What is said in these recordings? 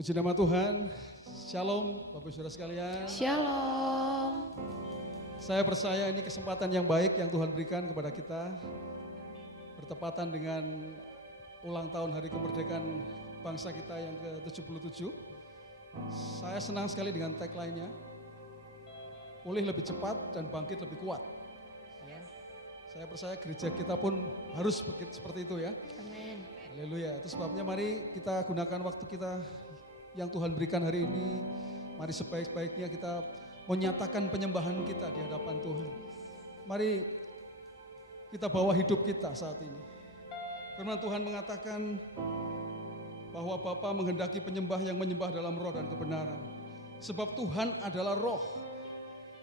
Puji nama Tuhan, Shalom Bapak Saudara sekalian. Shalom. Saya percaya ini kesempatan yang baik yang Tuhan berikan kepada kita. Bertepatan dengan ulang tahun Hari Kemerdekaan bangsa kita yang ke-77. Saya senang sekali dengan tagline-nya. Pulih lebih cepat dan bangkit lebih kuat. Saya percaya gereja kita pun harus seperti itu ya. Amin. Haleluya. Itu sebabnya mari kita gunakan waktu kita yang Tuhan berikan hari ini. Mari sebaik-baiknya kita menyatakan penyembahan kita di hadapan Tuhan. Mari kita bawa hidup kita saat ini. Firman Tuhan mengatakan bahwa Bapa menghendaki penyembah yang menyembah dalam roh dan kebenaran. Sebab Tuhan adalah roh.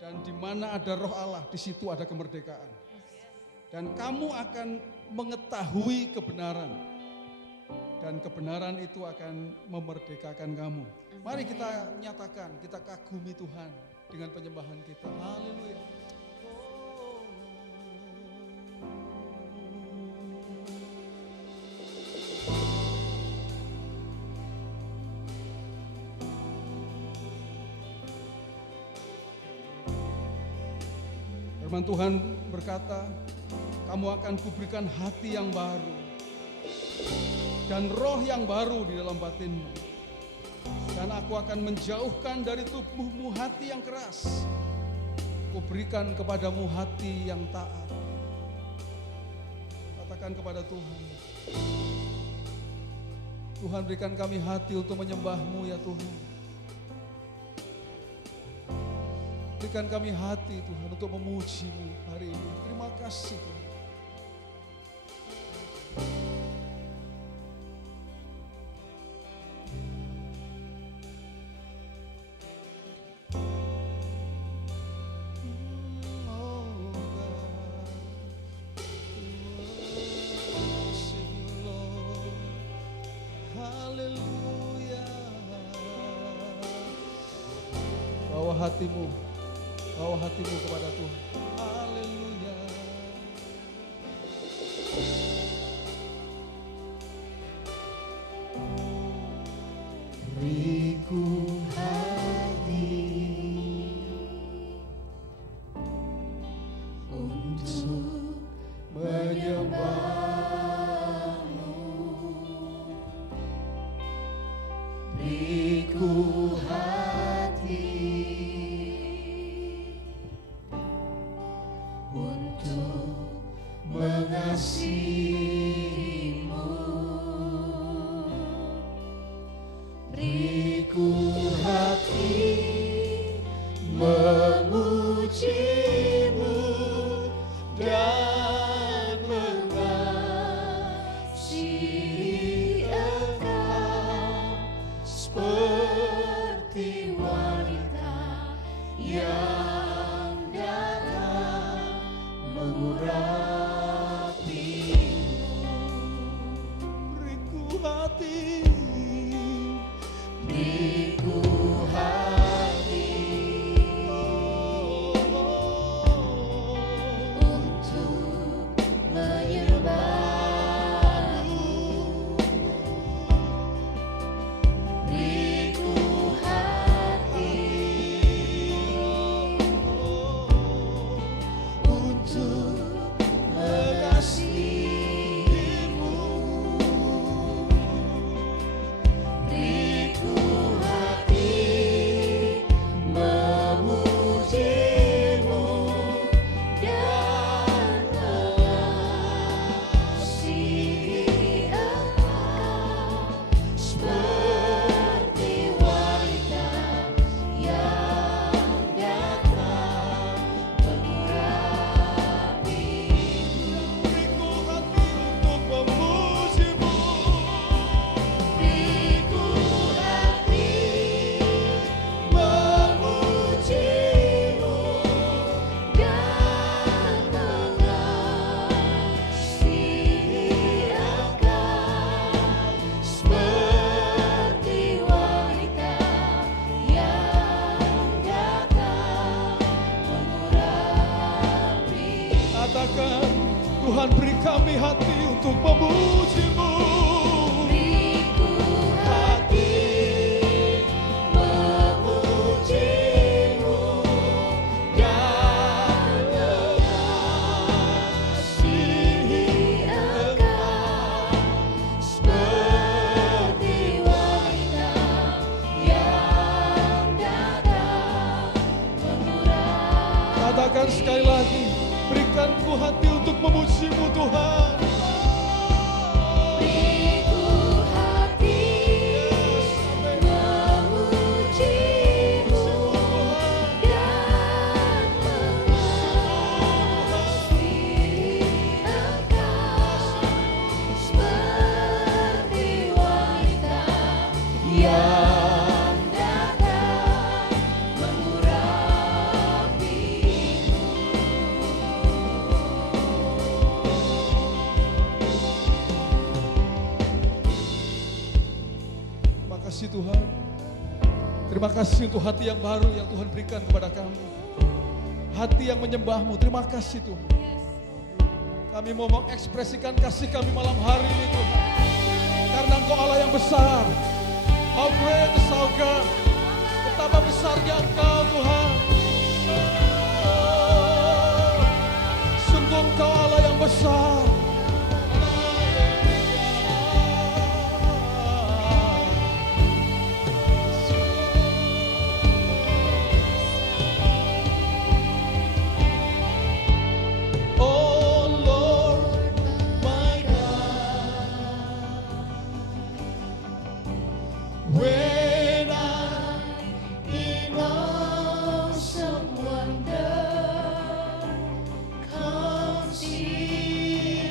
Dan di mana ada roh Allah, di situ ada kemerdekaan. Dan kamu akan mengetahui kebenaran. Dan kebenaran itu akan memerdekakan kamu. Mari kita nyatakan, kita kagumi Tuhan dengan penyembahan kita. Haleluya. Firman Tuhan berkata, kamu akan kuberikan hati yang baru dan roh yang baru di dalam batinmu. Dan aku akan menjauhkan dari tubuhmu hati yang keras. Kuberikan kepadamu hati yang taat. Katakan kepada Tuhan, Tuhan berikan kami hati untuk menyembahmu ya Tuhan. Berikan kami hati Tuhan untuk memujimu hari ini. Terima kasih Tuhan. Bawa hatimu kepada Tuhan. Haleluya. Beriku hati untuk menyembahmu. Beriku hati untuk mengasihimu. Beriku hati memujimu dan mengasihi Engkau sepenuhnya. Tuhan sekali lagi. Berikan ku hati untuk memuji-Mu Tuhan. Beriku hati memuji-Mu dan mengasihi Engkau seperti wanita yang datang mengurapimu. Terima kasih Tuhan. Terima kasih untuk hati yang baru yang Tuhan berikan kepada kami. Hati yang menyembah-Mu. Terima kasih Tuhan. Kami mau mengekspresikan kasih kami malam hari ini Tuhan. Karena Engkau Allah yang besar. How great is our God. Betapa besarnya Engkau Tuhan. Oh, sungguh Engkau Allah yang besar. Oh Lord, my God, when I'm in awesome wonder, come see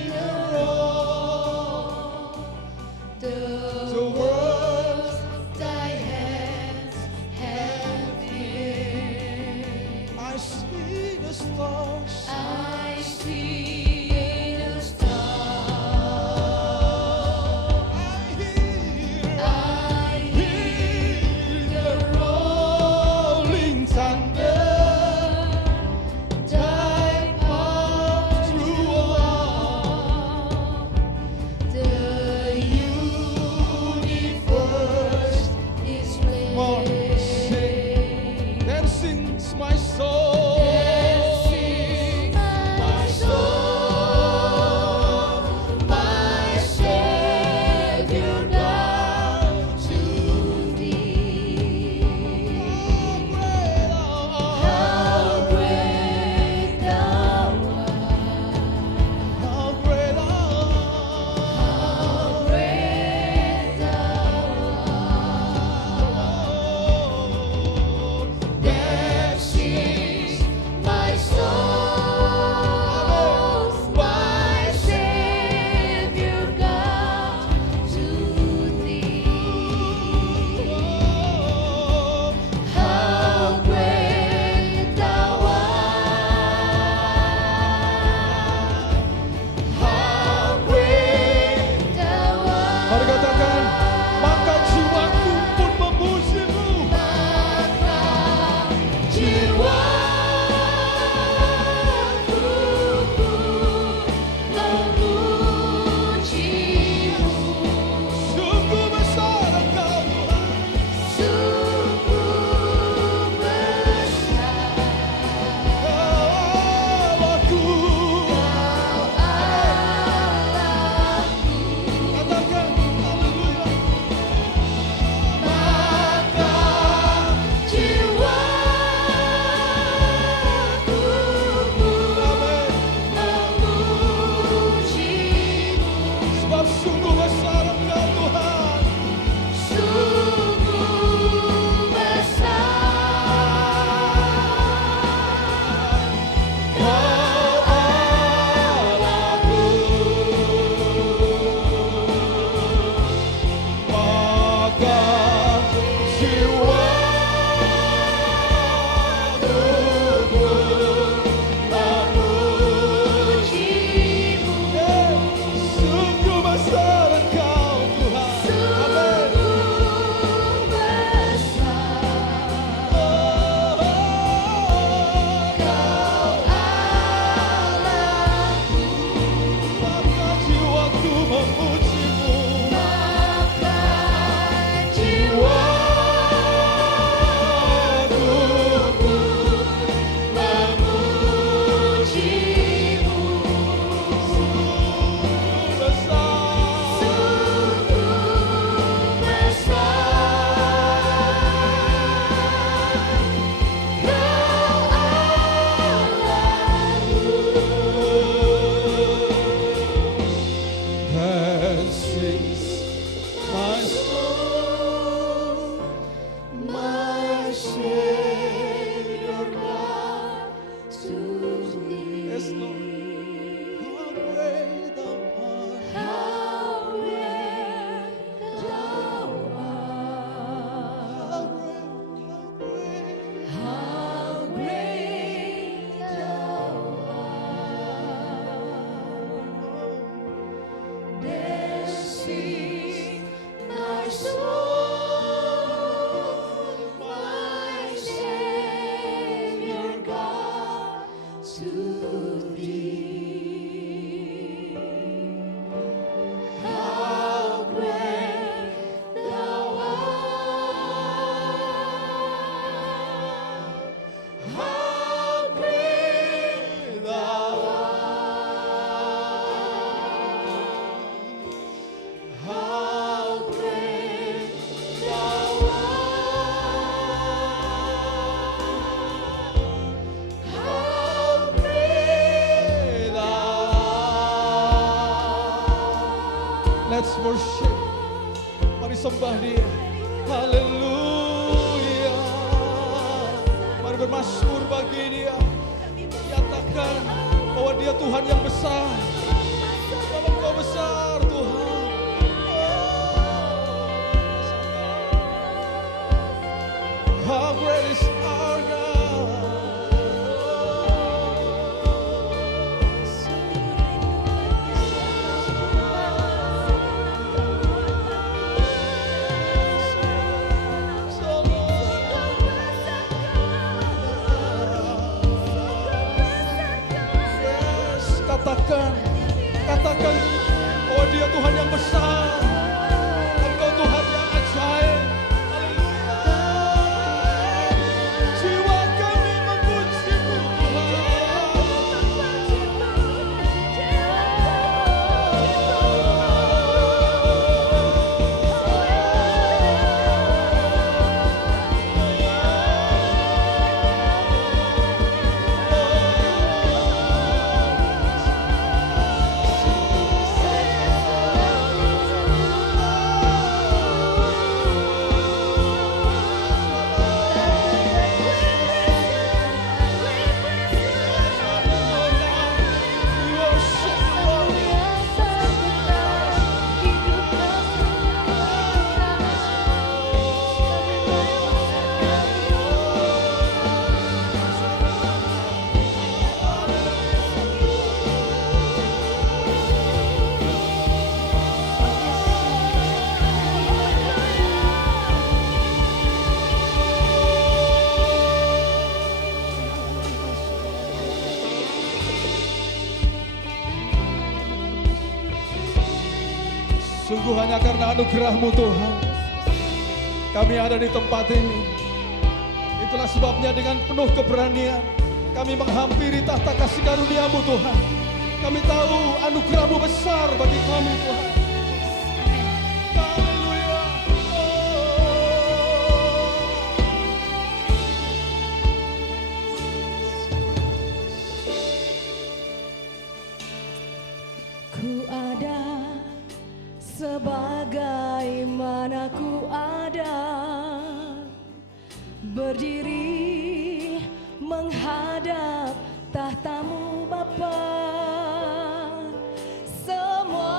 sembah Dia. Haleluya. Mari bermazmur bagi Dia. Nyatakan bahwa Dia Tuhan yang besar. Bahwa Engkau besar Tuhan. How great is our God. Katakan bahwa Dia Tuhan yang besar. Engkau Tuhan yang ajaib. Haleluya. Jiwa kami memuji-Mu Sungguh hanya karena anugerah-Mu Tuhan, kami ada di tempat ini. Itulah sebabnya dengan penuh keberanian kami menghampiri tahta kasih karunia-Mu Tuhan. Kami tahu anugerah-Mu besar bagi kami Tuhan. Haleluya. Ku ada sebagaimana ku ada, berdiri menghadap tahta-Mu Bapa. Semua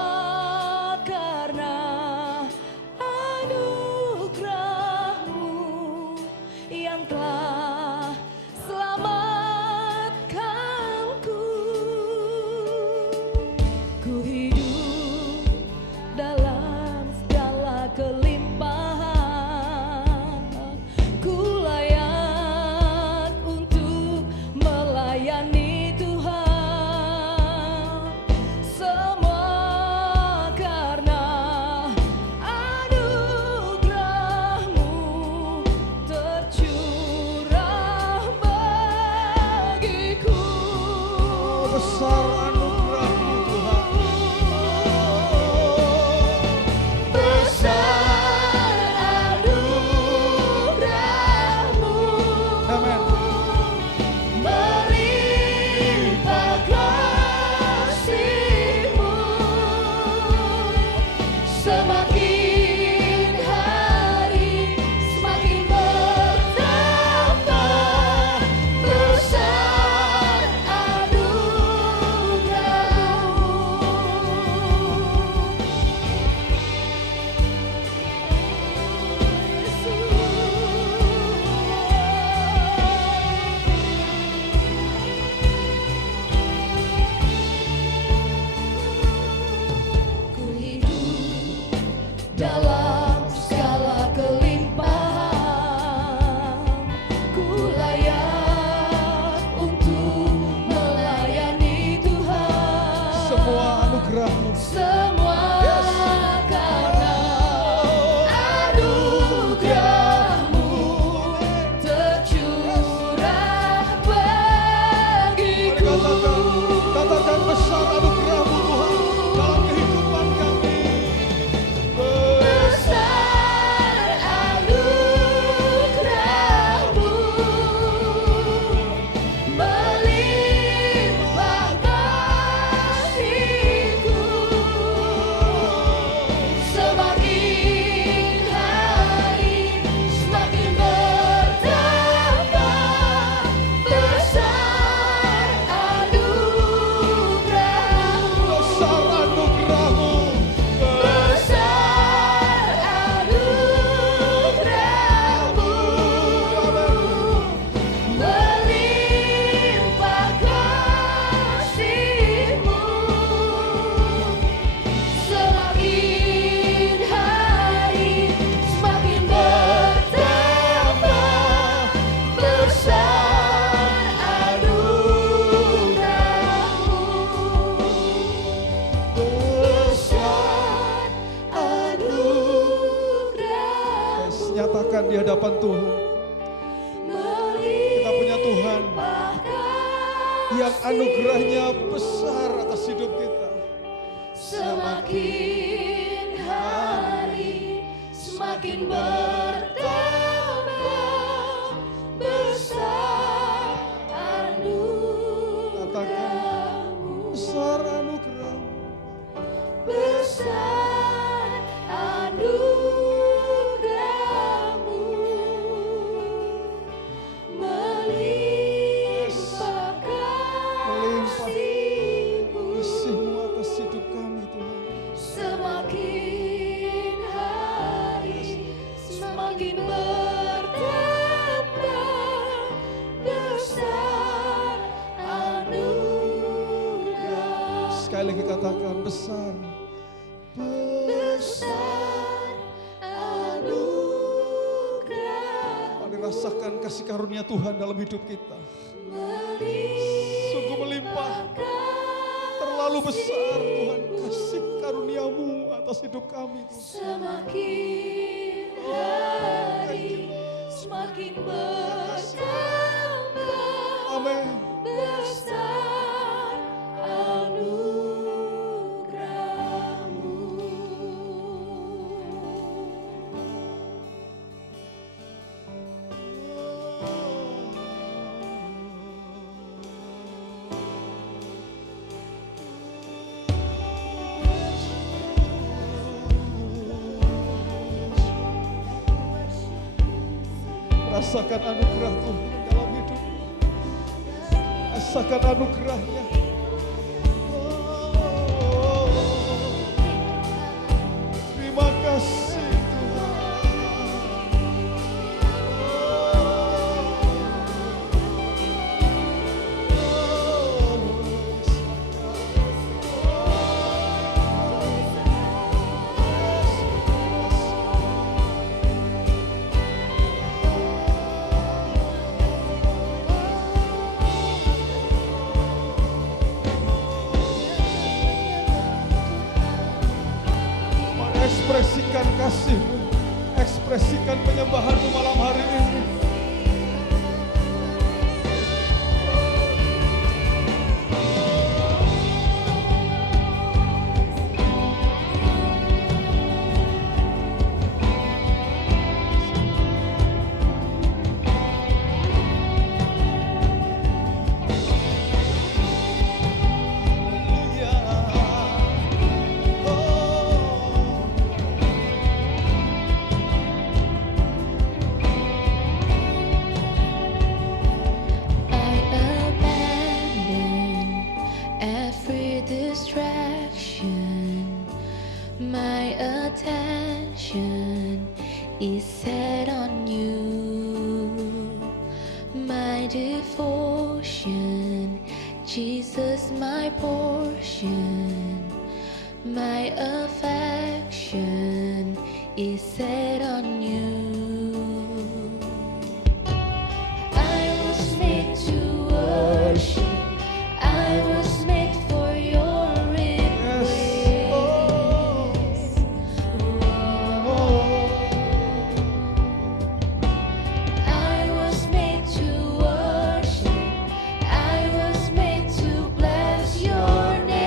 nyatakan di hadapan Tuhan. Kita punya Tuhan yang anugerahnya besar atas hidup kita. Semakin hari semakin bertambah besar anugerahmu. Besar anugerahmu. Besar anugerahmu, melimpah kasih-Mu atas hidup kami Tuhan. Semakin hari semakin bertambah besar anugerah. Sekali lagi katakan besar. Besar anugerah. Mari rasakan kasih karunia Tuhan dalam hidup kita. Sungguh melimpah. Terlalu besar Tuhan kasih karunia-Mu atas hidup kami Tuhan. Semakin hari semakin bertambah. Amin. Besar anugerah-Mu. Rasakan anugerah Tuhan dalam hidup. Rasakan anugerahnya. Terima kasih Tuhan. Ekspresikan kasih-Mu, ekspresikan penyembahan-Mu malam hari ini. My attention is set on You. My devotion, Jesus, my portion. My affection is set on You. I was made to worship. I was made for Your embrace. I was made to worship. I was made to bless Your name.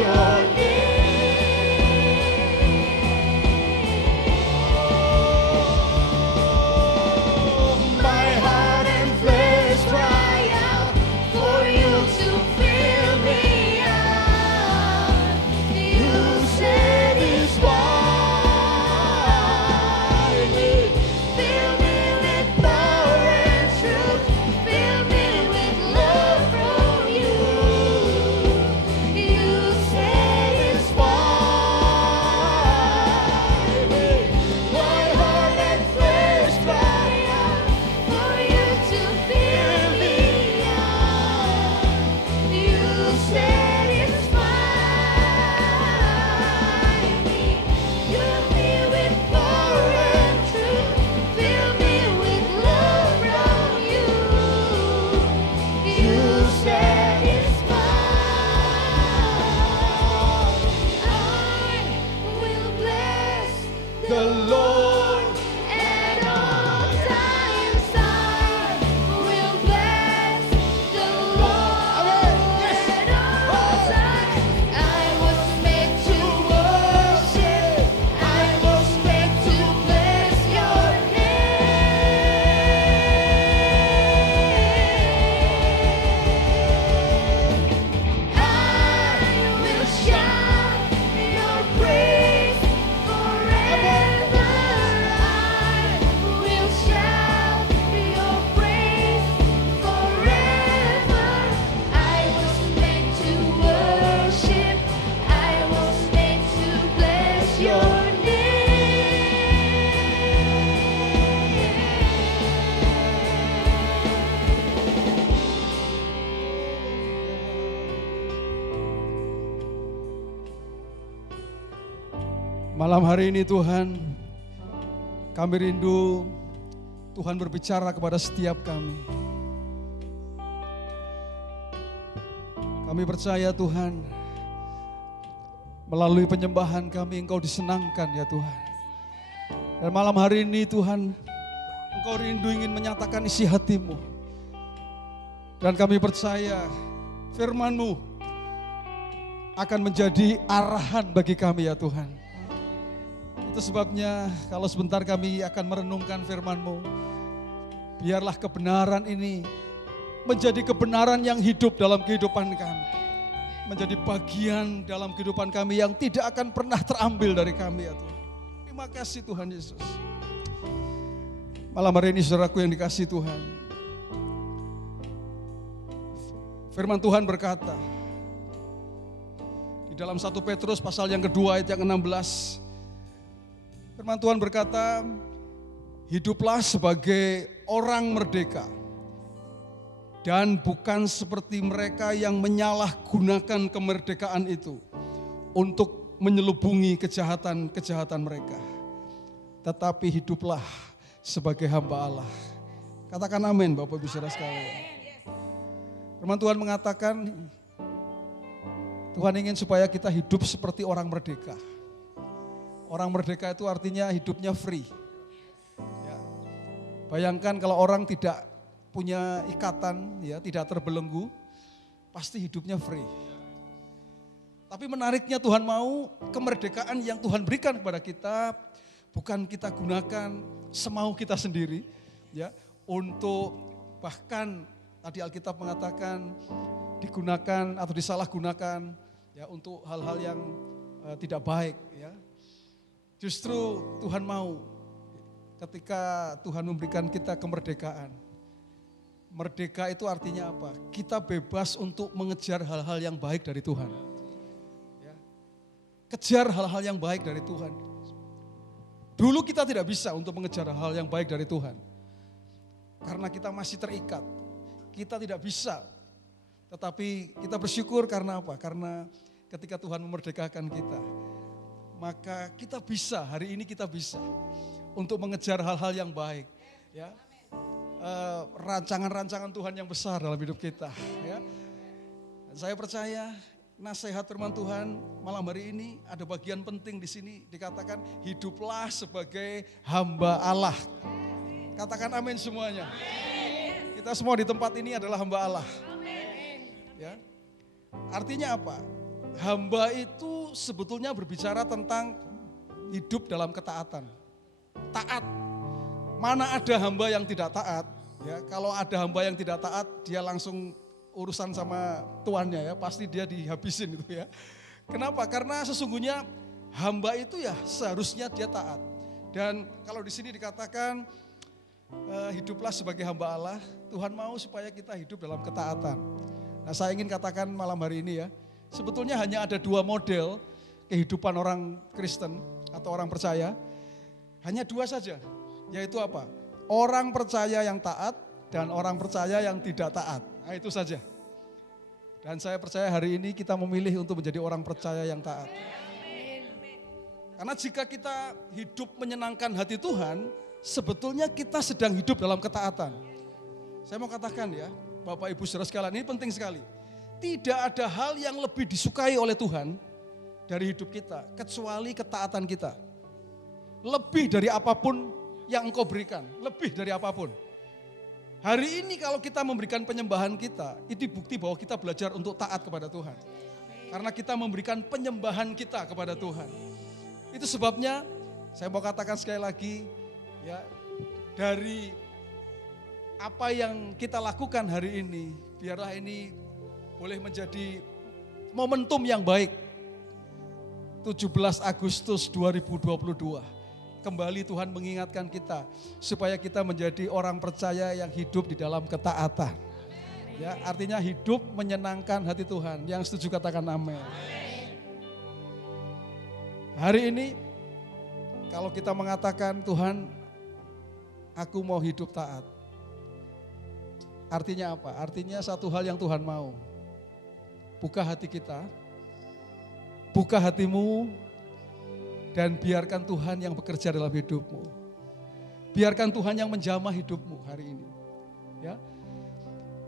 your name. My heart and flesh cry out for you to fill me up. You satisfy me. Fill me with power and truth. Fill me with love from you. You satisfy me. My heart and flesh cry out for you to fill me up. You satisfy me. Fill me with power and truth. Fill me with love from you. You satisfy. I will bless the Lord at all times. I will bless the Lord at all times. I was made to worship. I was made to bless your name. I will shout your praise forever. I will shout your praise forever. I was made to worship. I was made to bless your Malam hari ini Tuhan, kami rindu Tuhan berbicara kepada setiap kami. Kami percaya Tuhan, melalui penyembahan kami Engkau disenangkan ya Tuhan. Dan malam hari ini Tuhan, Engkau rindu ingin menyatakan isi hati-Mu. Dan kami percaya firman-Mu akan menjadi arahan bagi kami ya Tuhan. Itu sebabnya kalau sebentar kami akan merenungkan firman-Mu, biarlah kebenaran ini menjadi kebenaran yang hidup dalam kehidupan kami. Menjadi bagian dalam kehidupan kami yang tidak akan pernah terambil dari kami ya Tuhan. Terima kasih Tuhan Yesus. Malam hari ini saudaraku yang dikasihi Tuhan. Firman Tuhan berkata, di dalam 1 Petrus pasal yang kedua ayat yang 16, firman Tuhan berkata, hiduplah sebagai orang merdeka dan bukan seperti mereka yang menyalahgunakan kemerdekaan itu untuk menyelubungi kejahatan-kejahatan mereka. Tetapi hiduplah sebagai hamba Allah. Katakan amin Bapak Ibu Saudara sekalian. Firman Tuhan mengatakan, Tuhan ingin supaya kita hidup seperti orang merdeka. Orang merdeka itu artinya hidupnya free. Ya. Bayangkan kalau orang tidak punya ikatan, ya, tidak terbelenggu, pasti hidupnya free. Tapi menariknya Tuhan mau kemerdekaan yang Tuhan berikan kepada kita, bukan kita gunakan semau kita sendiri, ya, untuk bahkan tadi Alkitab mengatakan digunakan atau disalahgunakan, ya, untuk hal-hal yang tidak baik, ya. Justru Tuhan mau ketika Tuhan memberikan kita kemerdekaan. Merdeka itu artinya apa? Kita bebas untuk mengejar hal-hal yang baik dari Tuhan. Ya. Kejar hal-hal yang baik dari Tuhan. Dulu kita tidak bisa untuk mengejar hal yang baik dari Tuhan. Karena kita masih terikat. Kita tidak bisa. Tetapi kita bersyukur karena apa? Karena ketika Tuhan memerdekakan kita, maka kita bisa, hari ini kita bisa untuk mengejar hal-hal yang baik, ya, rancangan-rancangan Tuhan yang besar dalam hidup kita, ya. Dan saya percaya nasihat firman Tuhan malam hari ini ada bagian penting di sini dikatakan hiduplah sebagai hamba Allah. Katakan amin semuanya. Kita semua di tempat ini adalah hamba Allah. Ya. Artinya apa? hamba itu sebetulnya berbicara tentang hidup dalam ketaatan. Taat. Mana ada hamba yang tidak taat? Ya, kalau ada hamba yang tidak taat, dia langsung urusan sama tuannya ya, pasti dia dihabisin itu ya. Kenapa? Karena sesungguhnya hamba itu ya seharusnya dia taat. Dan kalau di sini dikatakan hiduplah sebagai hamba Allah, Tuhan mau supaya kita hidup dalam ketaatan. Nah, saya ingin katakan malam hari ini ya, sebetulnya hanya ada dua model kehidupan orang Kristen atau orang percaya. Hanya dua saja, yaitu apa? Orang percaya yang taat dan orang percaya yang tidak taat. Nah, itu saja. Dan saya percaya hari ini kita memilih untuk menjadi orang percaya yang taat. Karena jika kita hidup menyenangkan hati Tuhan, sebetulnya kita sedang hidup dalam ketaatan. Saya mau katakan ya, Bapak Ibu Saudara sekalian, ini penting sekali. Tidak ada hal yang lebih disukai oleh Tuhan dari hidup kita, kecuali ketaatan kita. Lebih dari apapun yang Engkau berikan, lebih dari apapun. Hari ini kalau kita memberikan penyembahan kita, itu bukti bahwa kita belajar untuk taat kepada Tuhan. Karena kita memberikan penyembahan kita kepada Tuhan. Itu sebabnya saya mau katakan sekali lagi, ya, dari apa yang kita lakukan hari ini, biarlah ini boleh menjadi momentum yang baik. 17 Agustus 2022. Kembali Tuhan mengingatkan kita supaya kita menjadi orang percaya yang hidup di dalam ketaatan. Ya, artinya hidup menyenangkan hati Tuhan. Yang setuju katakan amin. Hari ini kalau kita mengatakan Tuhan, aku mau hidup taat. Artinya apa? Artinya satu hal yang Tuhan mau. Buka hati kita, buka hatimu, dan biarkan Tuhan yang bekerja dalam hidupmu. Biarkan Tuhan yang menjamah hidupmu hari ini. Ya,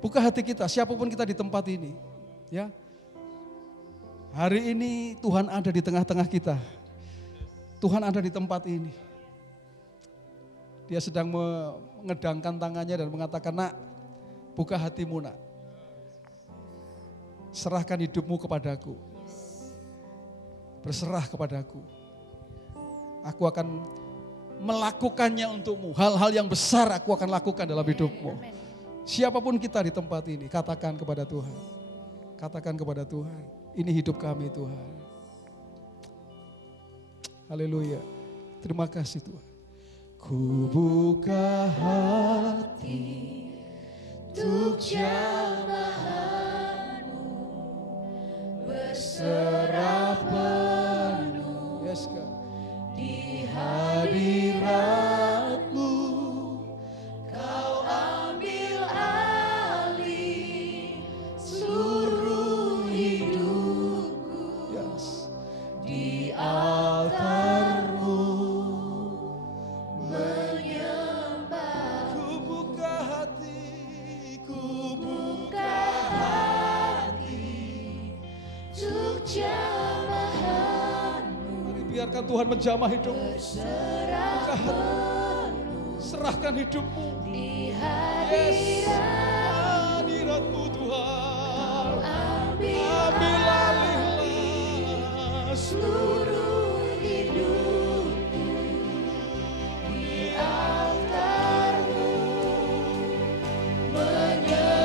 buka hati kita, siapapun kita di tempat ini. Ya, hari ini Tuhan ada di tengah-tengah kita. Tuhan ada di tempat ini. Dia sedang mengedangkan tangannya dan mengatakan, nak, buka hatimu nak. Serahkan hidupmu kepadaku. Berserah kepadaku. Aku akan melakukannya untukmu. Hal-hal yang besar aku akan lakukan dalam hidupmu. Siapapun kita di tempat ini, katakan kepada Tuhan. Katakan kepada Tuhan, ini hidup kami Tuhan. Haleluya. Terima kasih Tuhan. Ku buka hati untuk jamahanmu, berserah penuh Yes, God. di hadiratmu. Kau ambil alih seluruh hidupku. Yes. Di altarmu menyembah. Ku buka hati, ku Buka hati untuk jamahanmu, Mari biarkan Tuhan menjamah hidupmu. berserah Buka hati. penuh Serahkan hidupmu. di Yes. hadirat. Hadiratmu Tuhan. Ambil Ambil alih alihlah seluruh hidupku. Di altarmu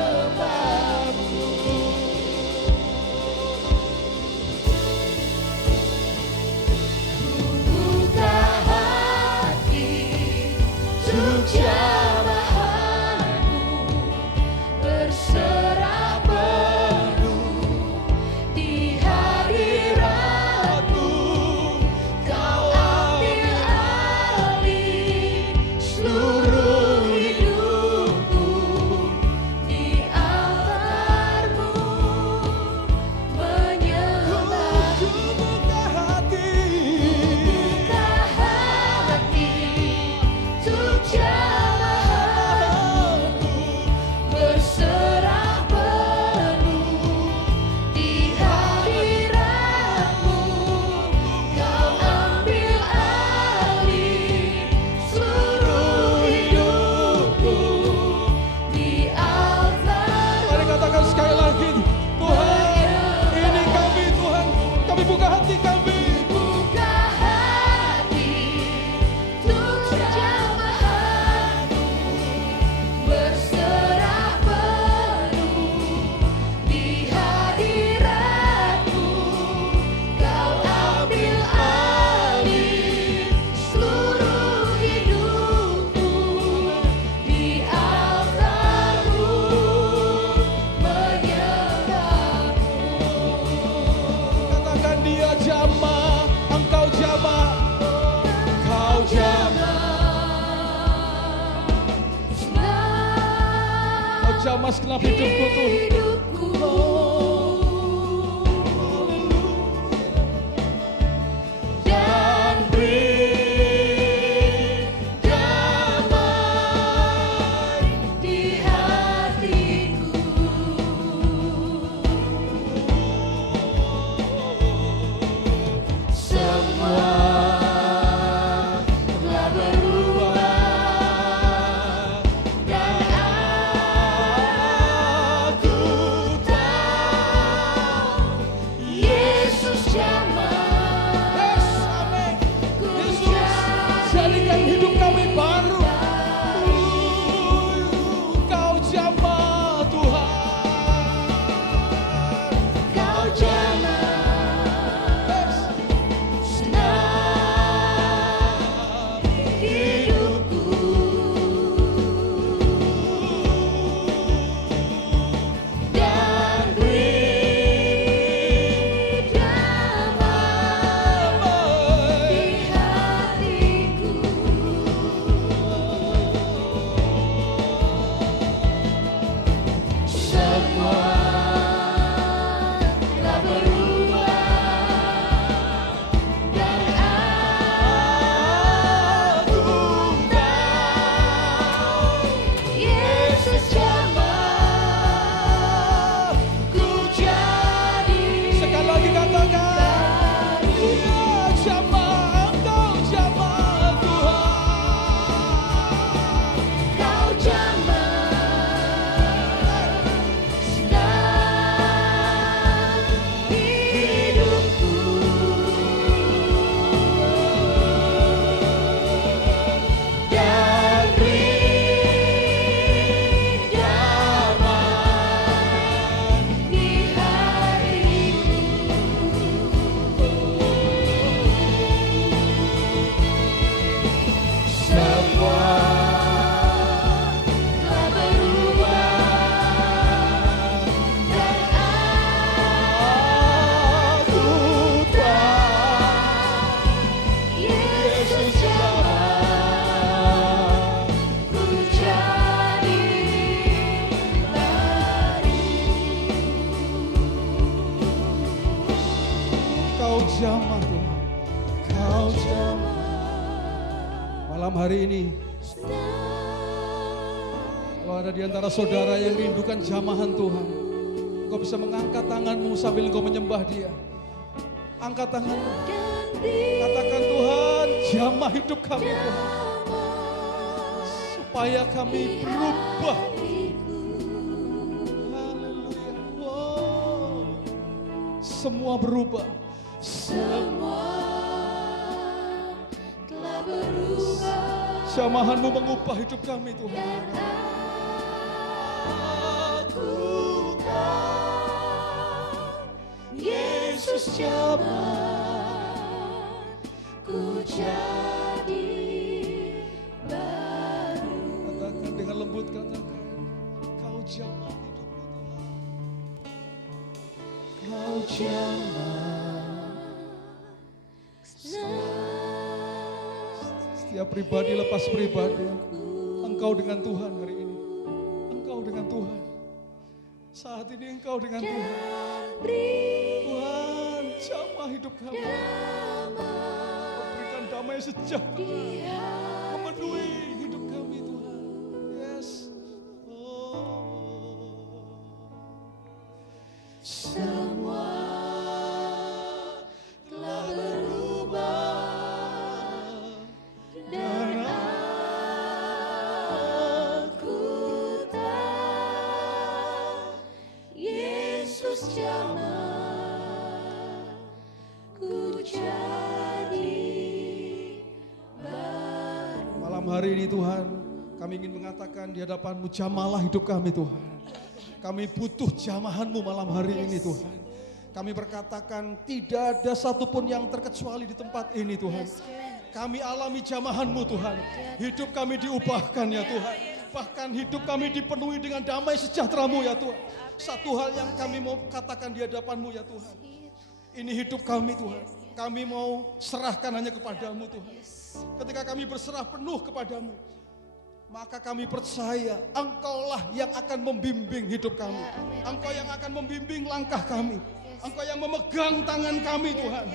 menyembahmu. Buka hati untuk jamahanmu, berserah penuh di hadiratmu. kami buka hati kami. Buka hati untuk jamahanmu, berserah penuh di hadiratmu. Kau ambil alih seluruh hidupku, di altarmu menyembahmu. Katakan dia jamah, engkau jamah, engkau jamah. Kau jamah segenap hidupku Tuhan. Dan beri damai di hatiku. Semua telah berubah dan aku tahu Yesus jamah. Yes, amin. Ku Yesus, jadikan hidup kami baru. Kau jamah Tuhan. Kau jamah senang hidupku. Dan beri damai di hatiku. Semua telah berubah dan aku tahu Yesus jamah. Ku jadi Sekali lagi katakan, dia jamah, engkau jamah Tuhan. Kau jamah senang hidupku. Dan beri damai di hatiku. Semua telah berubah dan aku tahu Yesus jamah. Ku jadi baru. Kau jamah Tuhan. Kau jamah. Malam hari ini, kalau ada di antara saudara yang rindukan jamahan Tuhan, kau bisa mengangkat tanganmu sambil kau menyembah dia. Angkat tanganmu. Katakan Tuhan, jamah hidup kami Tuhan. Supaya kami berubah. Haleluya. Wow. Semua berubah. Semua telah berubah. Jamahanmu mengubah hidup kami Tuhan. Aku tahu Yesus jamah. Ku jadi baru. Katakan dengan lembut, katakan kau jamah hidupku Tuhan. Kau jamah Setiap pribadi lepas pribadi, engkau dengan Tuhan hari ini. Engkau dengan Tuhan. Saat ini engkau dengan Tuhan. dan beri Tuhan, jamah hidup kami. Berikan damai sejahtera. Memenuhi hidup kami Tuhan. Yes. Oh. semua telah berubah dan aku tahu Yesus jamah. jadi Malam hari ini Tuhan, kami ingin mengatakan di hadapan-Mu, jamalah hidup kami Tuhan. Kami butuh jamahan-Mu malam hari ini Tuhan. Kami berkatakan tidak ada satupun yang terkecuali di tempat ini Tuhan. Kami alami jamahan-Mu Tuhan. Hidup kami diubahkan ya Tuhan. Bahkan hidup kami dipenuhi dengan damai sejahtera-Mu ya Tuhan. Satu hal yang kami mau katakan di hadapan-Mu ya Tuhan. Ini hidup kami Tuhan. Kami mau serahkan hanya kepadamu Tuhan. Ketika kami berserah penuh kepadamu, maka kami percaya Engkaulah yang akan membimbing hidup kami. Engkau yang akan membimbing langkah kami. Engkau yang memegang tangan kami Tuhan.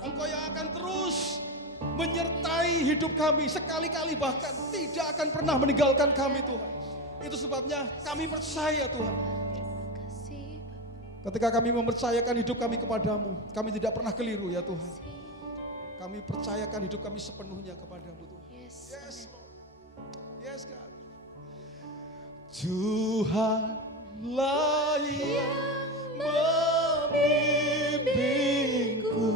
Engkau yang akan terus menyertai hidup kami. Sekali-kali bahkan tidak akan pernah meninggalkan kami Tuhan. Itu sebabnya kami percaya Tuhan. Ketika kami mempercayakan hidup kami kepadamu, kami tidak pernah keliru ya Tuhan. Kami percayakan hidup kami sepenuhnya kepadamu Tuhan. Yes Lord. Yes God. Tuhanlah yang membimbingku,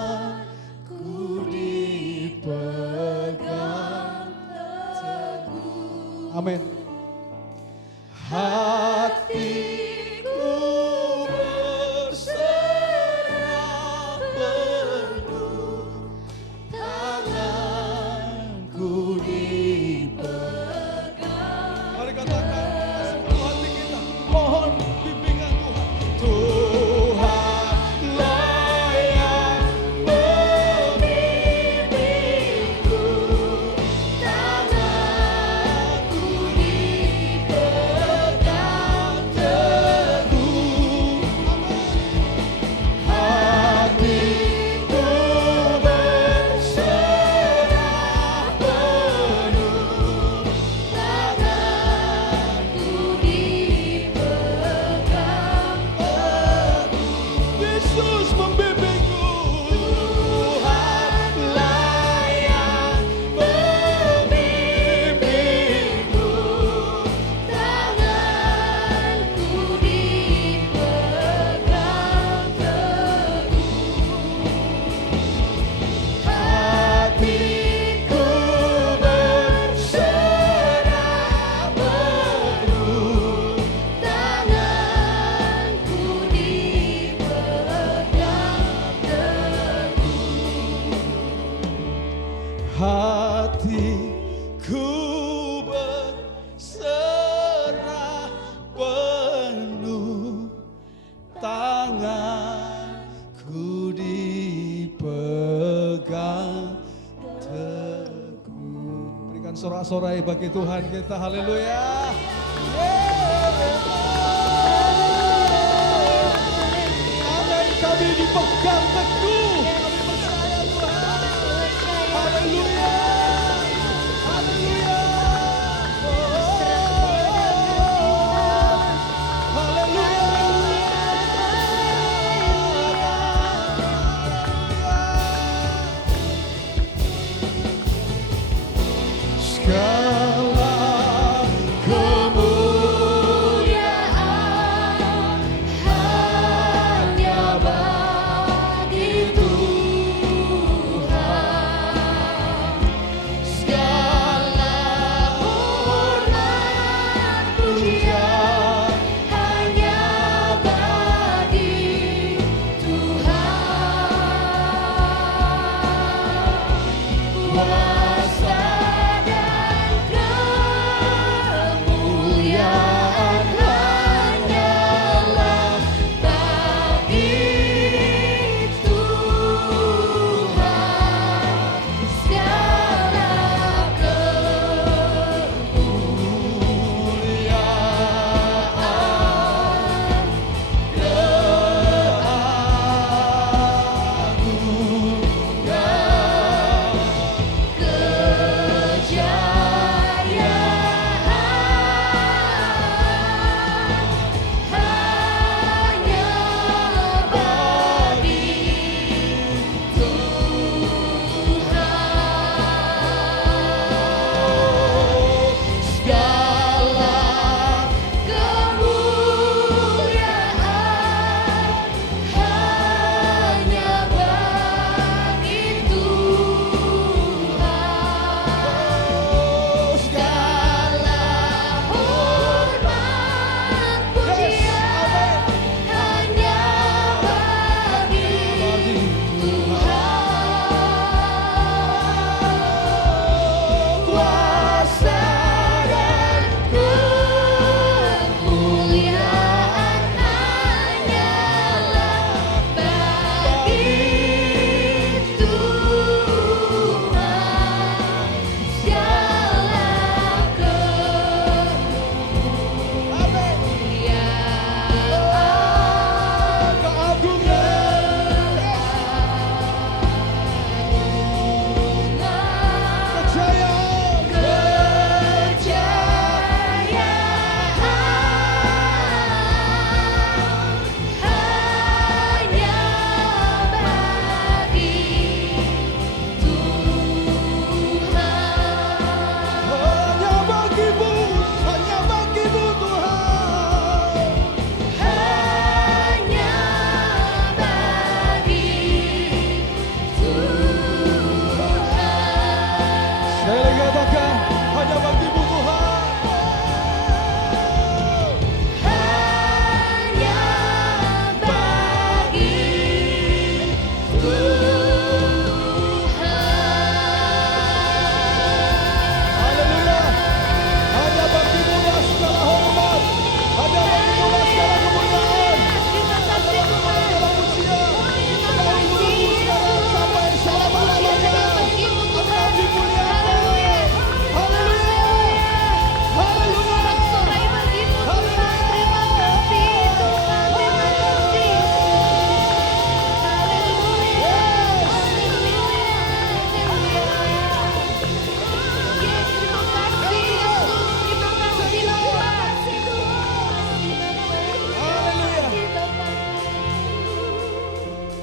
tanganku dipegang teguh. Amin. Hatiku berserah penuh, tanganku dipegang. Mari katakan sepenuh hati kita, mohon bimbingan Tuhan. Tuhanlah yang membimbingku, tanganku dipegang teguh. Hatiku berserah penuh, tanganku dipegang teguh. Yesus membimbingku. Tuhanlah yang membimbingku, Tanganku dipegang teguh. hatiku berserah penuh. Tanganku dipegang teguh. Hatiku berserah penuh, tanganku dipegang teguh. Berikan sorak-sorai bagi Tuhan kita, haleluya. Amin, kami dipegang teguh. Kami percaya Tuhan. Haleluya. Haleluya. Segala Kemuliaan hanya bagi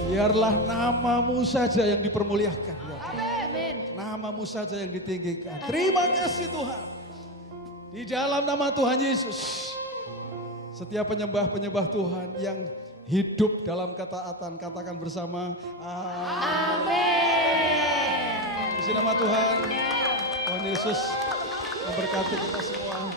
Biarlah namamu saja yang dipermuliakan. Ya Tuhan. Amin. Namamu saja yang ditinggikan. Terima kasih Tuhan. Di dalam nama Tuhan Yesus. Setiap penyembah-penyembah Tuhan yang hidup dalam ketaatan, katakan bersama. Amin. Puji nama Tuhan. Tuhan Yesus memberkati kita semua.